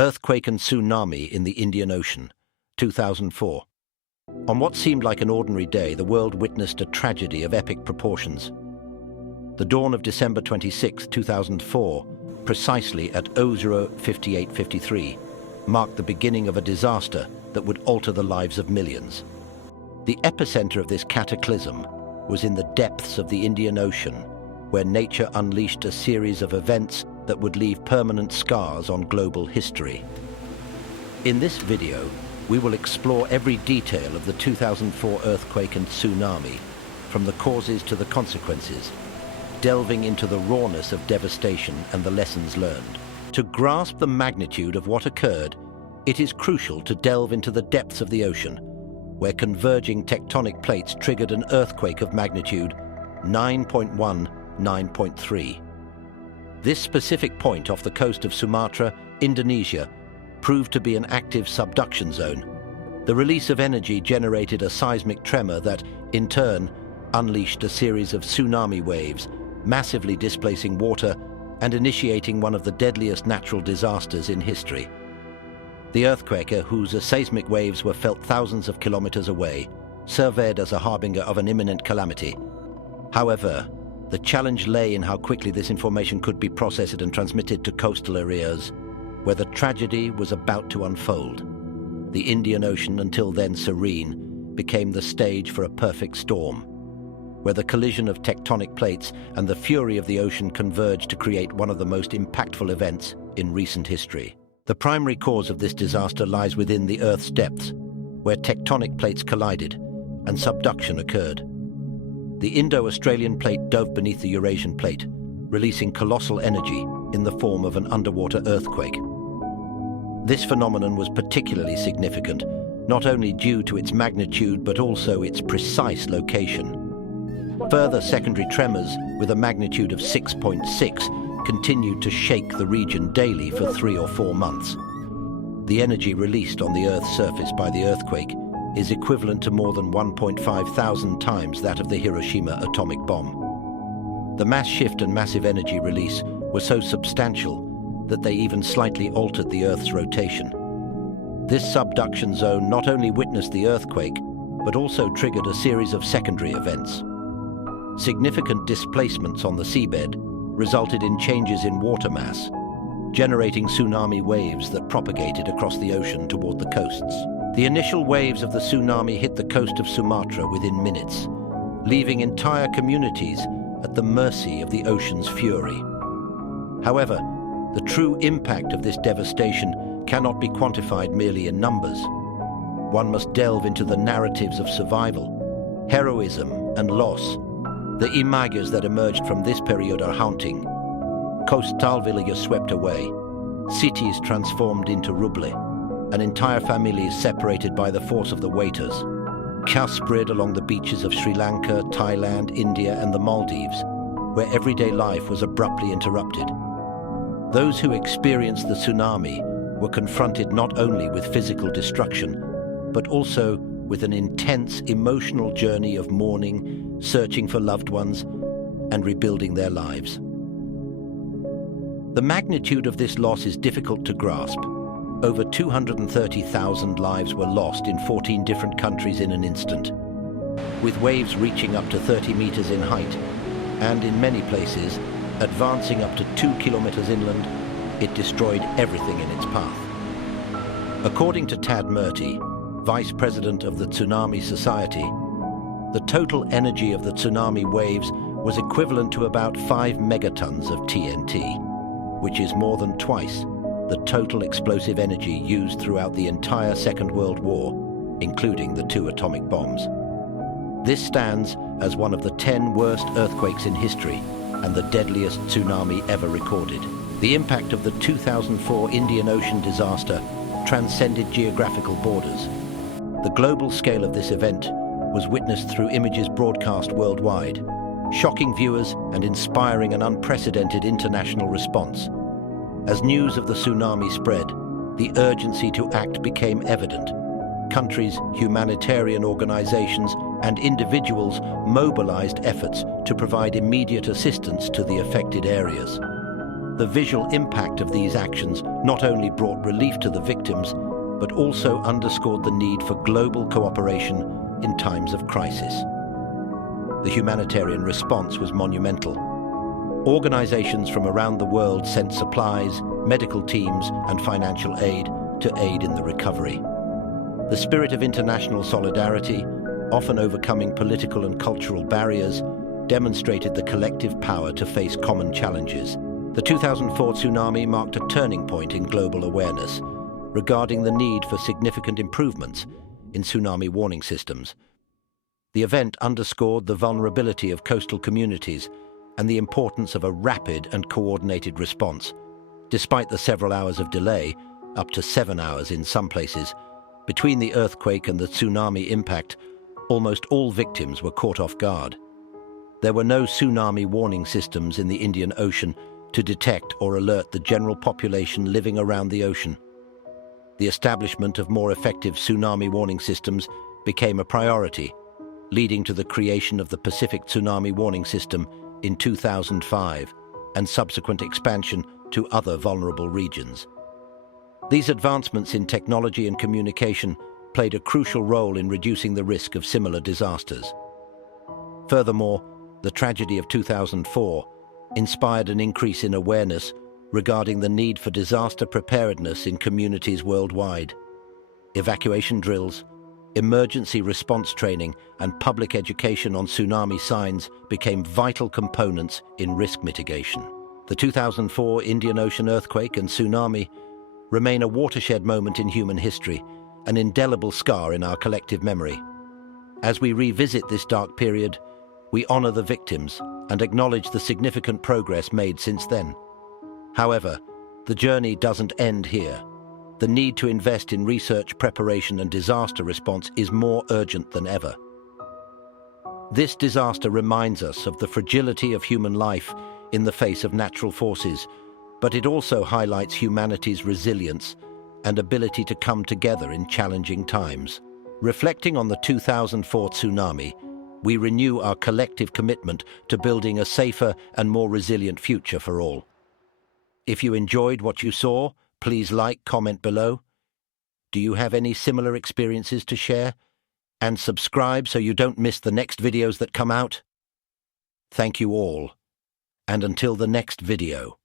Earthquake and tsunami in the Indian Ocean, 2004. On what seemed like an ordinary day, the world witnessed a tragedy of epic proportions. The dawn of December 26, 2004, precisely at 00:58:53, marked the beginning of a disaster that would alter the lives of millions. The epicenter of this cataclysm was in the depths of the Indian Ocean, where nature unleashed a series of events that would leave permanent scars on global history. In this video, we will explore every detail of the 2004 earthquake and tsunami, from the causes to the consequences, delving into the rawness of devastation and the lessons learned. To grasp the magnitude of what occurred, it is crucial to delve into the depths of the ocean, where converging tectonic plates triggered an earthquake of magnitude 9.1, 9.3. This specific point off the coast of Sumatra, Indonesia, proved to be an active subduction zone. The release of energy generated a seismic tremor that, in turn, unleashed a series of tsunami waves, massively displacing water and initiating one of the deadliest natural disasters in history. The earthquake, whose seismic waves were felt thousands of kilometers away, served as a harbinger of an imminent calamity. However, the challenge lay in how quickly this information could be processed and transmitted to coastal areas, where the tragedy was about to unfold. The Indian Ocean, until then serene, became the stage for a perfect storm, where the collision of tectonic plates and the fury of the ocean converged to create one of the most impactful events in recent history. The primary cause of this disaster lies within the Earth's depths, where tectonic plates collided and subduction occurred. The Indo-Australian plate dove beneath the Eurasian plate, releasing colossal energy in the form of an underwater earthquake. This phenomenon was particularly significant, not only due to its magnitude but also its precise location. Further secondary tremors with a magnitude of 6.6 continued to shake the region daily for 3 or 4 months. The energy released on the Earth's surface by the earthquake is equivalent to more than 1.5 thousand times that of the Hiroshima atomic bomb. The mass shift and massive energy release were so substantial that they even slightly altered the Earth's rotation. This subduction zone not only witnessed the earthquake, but also triggered a series of secondary events. Significant displacements on the seabed resulted in changes in water mass, generating tsunami waves that propagated across the ocean toward the coasts. The initial waves of the tsunami hit the coast of Sumatra within minutes, leaving entire communities at the mercy of the ocean's fury. However, the true impact of this devastation cannot be quantified merely in numbers. One must delve into the narratives of survival, heroism, and loss. The images that emerged from this period are haunting. Coastal villages swept away, cities transformed into rubble, and entire families separated by the force of the waters. Chaos spread along the beaches of Sri Lanka, Thailand, India, and the Maldives, where everyday life was abruptly interrupted. Those who experienced the tsunami were confronted not only with physical destruction, but also with an intense emotional journey of mourning, searching for loved ones, and rebuilding their lives. The magnitude of this loss is difficult to grasp. Over 230,000 lives were lost in 14 different countries in an instant, with waves reaching up to 30 meters in height, and in many places, advancing up to 2 kilometers inland, it destroyed everything in its path. According to Tad Murty, Vice President of the Tsunami Society, the total energy of the tsunami waves was equivalent to about 5 megatons of TNT, which is more than twice the total explosive energy used throughout the entire Second World War, including the 2 atomic bombs. This stands as one of the 10 worst earthquakes in history and the deadliest tsunami ever recorded. The impact of the 2004 Indian Ocean disaster transcended geographical borders. The global scale of this event was witnessed through images broadcast worldwide, shocking viewers and inspiring an unprecedented international response. As news of the tsunami spread, the urgency to act became evident. Countries, humanitarian organizations, and individuals mobilized efforts to provide immediate assistance to the affected areas. The visual impact of these actions not only brought relief to the victims, but also underscored the need for global cooperation in times of crisis. The humanitarian response was monumental. Organizations from around the world sent supplies, medical teams, and financial aid to aid in the recovery. The spirit of international solidarity, often overcoming political and cultural barriers, demonstrated the collective power to face common challenges. The 2004 tsunami marked a turning point in global awareness regarding the need for significant improvements in tsunami warning systems. The event underscored the vulnerability of coastal communities and the importance of a rapid and coordinated response. Despite the several hours of delay, up to 7 hours in some places, between the earthquake and the tsunami impact, almost all victims were caught off guard. There were no tsunami warning systems in the Indian Ocean to detect or alert the general population living around the ocean. The establishment of more effective tsunami warning systems became a priority, leading to the creation of the Pacific Tsunami Warning System in 2005 and subsequent expansion to other vulnerable regions. These advancements in technology and communication played a crucial role in reducing the risk of similar disasters. Furthermore, the tragedy of 2004 inspired an increase in awareness regarding the need for disaster preparedness in communities worldwide. Evacuation drills, emergency response training, and public education on tsunami signs became vital components in risk mitigation. The 2004 Indian Ocean earthquake and tsunami remain a watershed moment in human history, an indelible scar in our collective memory. As we revisit this dark period, we honor the victims and acknowledge the significant progress made since then. However, the journey doesn't end here. The need to invest in research, preparation, and disaster response is more urgent than ever. This disaster reminds us of the fragility of human life in the face of natural forces, but it also highlights humanity's resilience and ability to come together in challenging times. Reflecting on the 2004 tsunami, we renew our collective commitment to building a safer and more resilient future for all. If you enjoyed what you saw, please like, comment below. Do you have any similar experiences to share? And subscribe so you don't miss the next videos that come out. Thank you all, and until the next video.